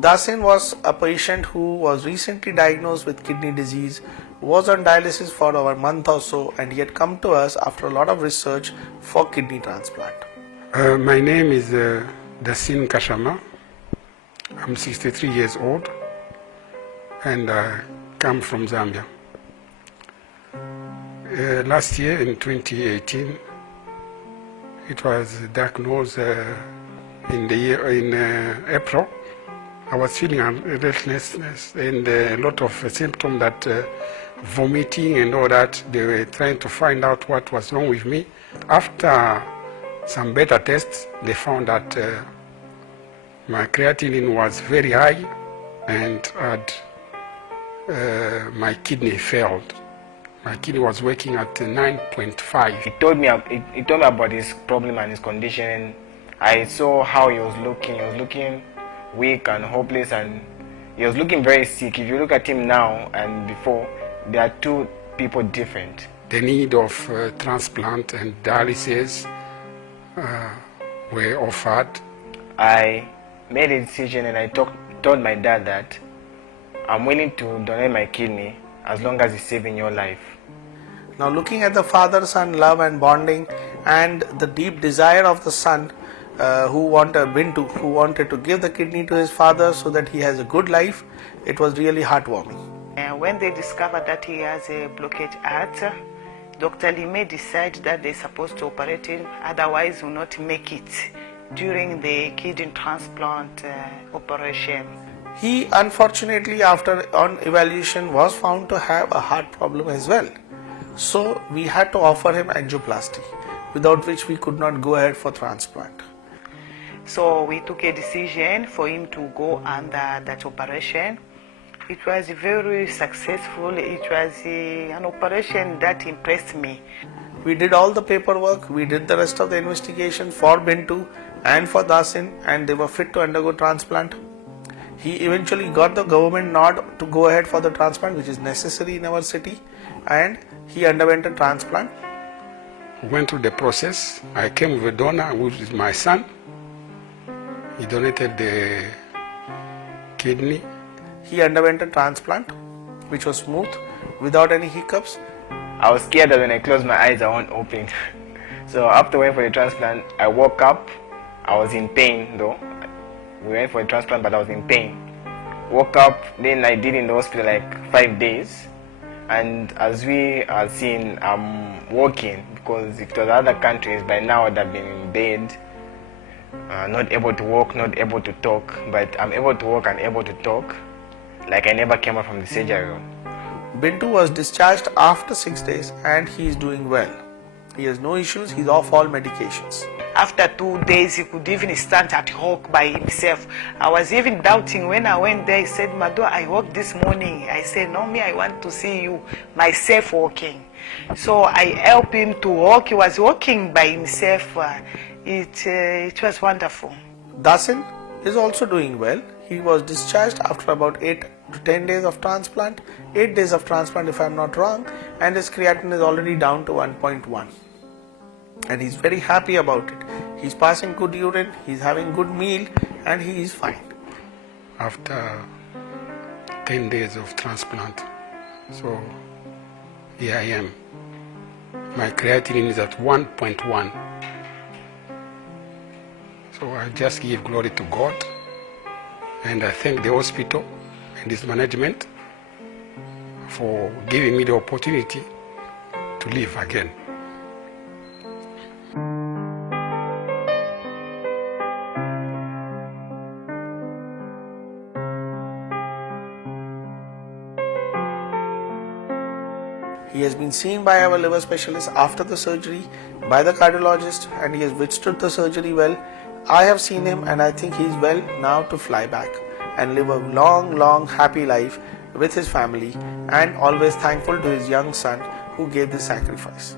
Dassin was a patient who was recently diagnosed with kidney disease, was on dialysis for over a month or so, and he had come to us after a lot of research for kidney transplant. My name is Dassin Kashama. I'm 63 years old and I come from Zambia. Last year in 2018, it was diagnosed in April. I was feeling restlessness and a lot of symptoms that vomiting and all that. They were trying to find out what was wrong with me. After some beta tests, they found that my creatinine was very high and my kidney failed. My kidney was working at 9.5. He told me about his problem and his condition. I saw how he was looking. He was looking weak and hopeless, and he was looking very sick. If you look at him now and before, they are two people different. The need of transplant and dialysis were offered. I made a decision and I told my dad that I'm willing to donate my kidney as long as it's saving your life. Now, looking at the father-son love and bonding and the deep desire of the son who wanted to give the kidney to his father so that he has a good life, it was really heartwarming. When they discovered that he has a blockage heart, Dr. Lime decided that they're supposed to operate him, otherwise will not make it during the kidney transplant operation. He unfortunately, after on evaluation, was found to have a heart problem as well. So we had to offer him angioplasty, without which we could not go ahead for transplant. So we took a decision for him to go under that operation. It was very successful. It was an operation that impressed me. We did all the paperwork, we did the rest of the investigation for Bintu and for Dassin, and they were fit to undergo transplant. He eventually got the government nod to go ahead for the transplant, which is necessary in our city, and he underwent a transplant. Went through the process. I came with a donor, which is my son. He donated the kidney. He underwent a transplant, which was smooth, without any hiccups. I was scared that when I closed my eyes, I won't open. So after waiting for the transplant, I woke up. I was in pain though. We went for a transplant, but I was in pain. Woke up, then I did in the hospital like 5 days. And as we are seeing, I'm walking, because if it was other countries, by now I'd have been in bed, not able to walk, not able to talk. But I'm able to walk and able to talk, like I never came out from the surgery room. Bintu was discharged after 6 days and he is doing well. He has no issues, he's off all medications. After 2 days, he could even stand at walk by himself. I was even doubting when I went there. He said, Mado, I walked this morning. I said, no, me, I want to see you myself walking. So I helped him to walk. He was walking by himself. It was wonderful. Dassin is also doing well. He was discharged after about 8 to 10 days of transplant, 8 days of transplant if I am not wrong, and his creatinine is already down to 1.1. And he's very happy about it. He's passing good urine, he's having good meal, and he is fine. After 10 days of transplant, so here I am. My creatinine is at 1.1. So I just give glory to God, and I thank the hospital and its management for giving me the opportunity to live again. He has been seen by our liver specialist after the surgery, by the cardiologist, and he has withstood the surgery well. I have seen him and I think he is well now to fly back and live a long, happy life with his family, and always thankful to his young son who gave this sacrifice.